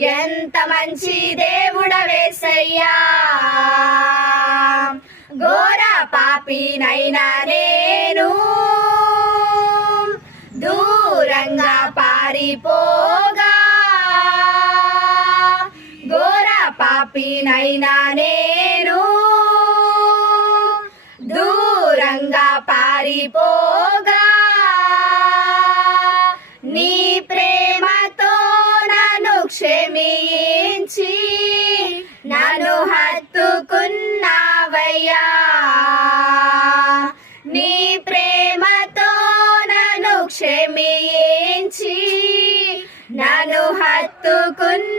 ఎంత మంచి దేవుడవేసయ్యా. ఘోర పాపినైనా నేను. దూరంగా పారిపోగా. ఘోర పాపినైనా నేను. దూరంగా పారిపో క్షమించి నన్ను హత్తుకున్నావయ్యా. నీ ప్రేమతో నన్ను క్షమించి నన్ను హత్తుకున్నావయ్యా.